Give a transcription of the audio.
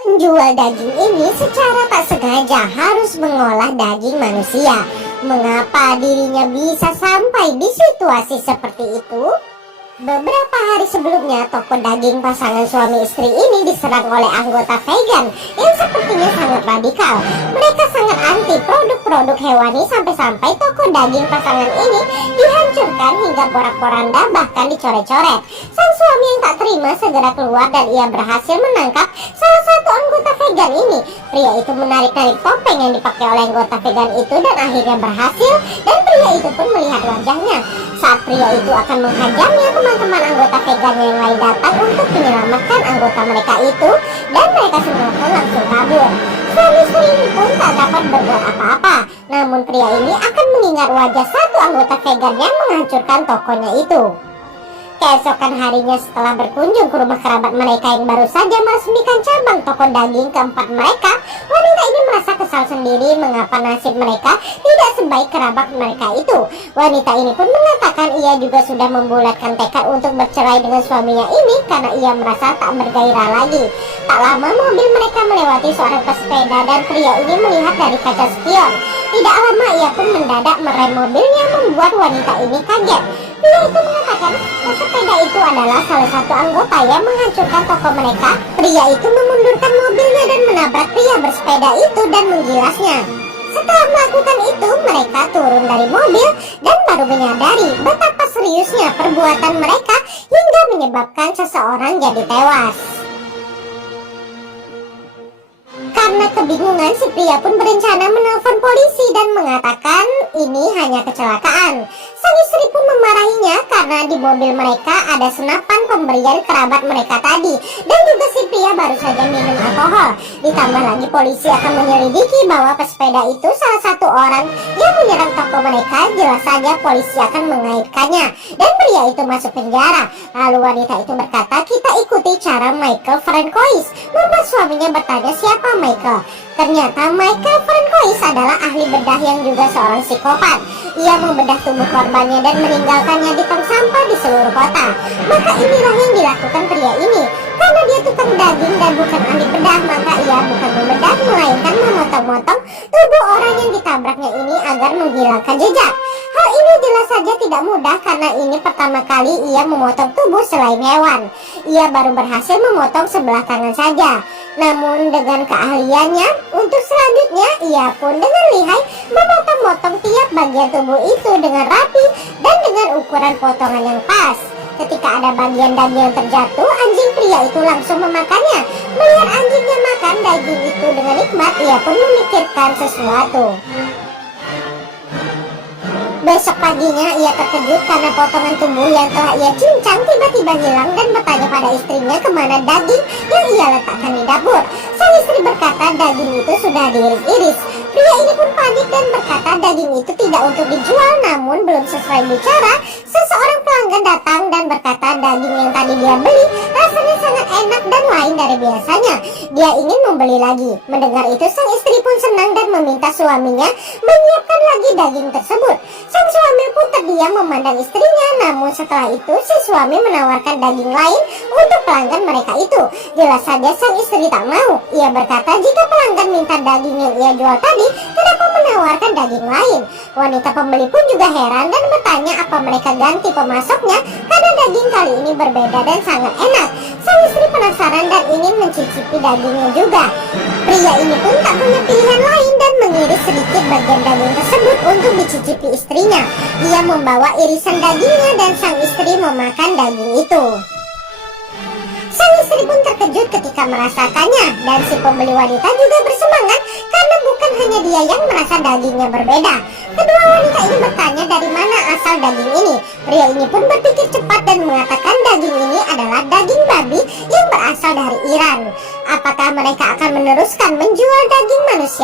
Penjual daging ini secara tak sengaja harus mengolah daging manusia. Mengapa dirinya bisa sampai di situasi seperti itu? Beberapa hari sebelumnya, toko daging pasangan suami istri ini diserang oleh anggota vegan yang sepertinya sangat radikal. Mereka sangat anti produk-produk hewani sampai-sampai toko daging pasangan ini dihancurkan hingga porak-poranda bahkan dicoret-coret. Sang suami yang tak terima segera keluar dan ia berhasil menangkap salah satu anggota vegan ini. Pria itu menarik-narik topeng yang dipakai oleh anggota vegan itu dan akhirnya berhasil, dan pria itu pun melihat wajahnya. Saat pria itu akan menghajarnya, teman-teman anggota vegan yang lain datang untuk menyelamatkan anggota mereka itu, dan mereka semua pun langsung kabur. Suami istri ini pun tak dapat berbuat apa-apa, namun pria ini akan mengingat wajah satu anggota vegan yang menghancurkan tokonya itu. Keesokan harinya, setelah berkunjung ke rumah kerabat mereka yang baru saja meresmikan cabang toko daging keempat mereka, wanita ini merasa kesal sendiri mengapa nasib mereka tidak sebaik kerabat mereka itu. Wanita ini pun mengatakan ia juga sudah membulatkan tekad untuk bercerai dengan suaminya ini karena ia merasa tak bergairah lagi. Tak lama mobil mereka melewati seorang pesepeda dan pria ini melihat dari kaca spion. Tidak lama ia pun mendadak merem mobilnya, membuat wanita ini kaget. Pria itu mengatakan pesepeda itu adalah salah satu anggota yang menghancurkan toko mereka. Pria itu memundurkan mobilnya dan menabrak pria bersepeda itu dan menggilasnya. Setelah melakukan itu, mereka turun dari mobil dan baru menyadari betapa seriusnya perbuatan mereka hingga menyebabkan seseorang jadi tewas. Karena kebingungan, si pria pun berencana menelpon polisi dan mengatakan ini hanya kecelakaan. Sang istri pun memarahinya karena di mobil mereka ada senapan pemberian kerabat mereka tadi, dan juga si pria baru saja minum alkohol. Ditambah lagi polisi akan menyelidiki bahwa pesepeda itu salah satu orang yang menyerang toko mereka. Jelas saja polisi akan mengaitkannya dan pria itu masuk penjara. Lalu wanita itu berkata, kita ikuti cara Michael Francois, membuat suaminya bertanya siapa Michael. Ternyata Michael Francois adalah ahli bedah yang juga seorang psikopat. Ia membedah tubuh korbannya dan meninggalkannya di tong sampah di seluruh kota. Maka inilah yang dilakukan pria ini. Karena dia tukang daging dan bukan ahli bedah, maka ia bukan membedah melainkan memotong-motong tubuh orang yang ditabraknya ini agar menghilangkan jejak. Hal ini jelas saja tidak mudah karena ini pertama kali ia memotong tubuh selain hewan. Ia baru berhasil memotong sebelah tangan saja. Namun dengan keahliannya, untuk selanjutnya ia pun dengan lihai memotong-motong tiap bagian tubuh itu dengan rapi dan dengan ukuran potongan yang pas. Ketika ada bagian daging yang terjatuh, anjing pria itu langsung memakannya. Melihat anjingnya makan daging itu dengan nikmat, ia pun memikirkan sesuatu. Besok paginya ia terkejut karena potongan tubuh yang telah ia cincang tiba-tiba hilang dan bertanya pada istrinya kemana daging yang ia letakkan di dapur. Sang istri berkata daging itu sudah diiris-iris. Pria ini pun panik dan berkata daging itu tidak untuk dijual. Namun belum selesai bicara, seseorang pelanggan datang dan berkata daging yang tadi dia beli rasanya sangat enak dan lain dari biasanya. Dia ingin membeli lagi. Mendengar itu, sang istri pun senang dan meminta suaminya menyiapkan lagi daging tersebut. Sang suami pun terdiam memandang istrinya. Namun setelah itu si suami menawarkan daging lain untuk pelanggan mereka itu. Jelas saja sang istri tak mau. Ia berkata jika pelanggan minta daging yang ia jual tadi, kenapa menawarkan daging lain? Wanita pembeli pun juga heran dan bertanya apa mereka ganti pemasoknya karena daging kali ini berbeda dan sangat enak. Sang istri penasaran dan ingin mencicipi dagingnya juga. Pria ini pun tak punya pilihan lain dan mengiris sedikit bagian daging tersebut untuk dicicipi istrinya. Dia membawa irisan dagingnya dan sang istri memakan daging itu. Sang istri pun terkejut ketika merasakannya dan si pembeli wanita juga bersemangat karena bukan hanya dia yang merasa dagingnya berbeda. Kedua wanita ini bertanya dari mana asal daging ini. Pria ini pun berpikir cepat dan mengatakan daging ini adalah daging babi yang berasal dari Iran. Apakah mereka akan meneruskan menjual daging manusia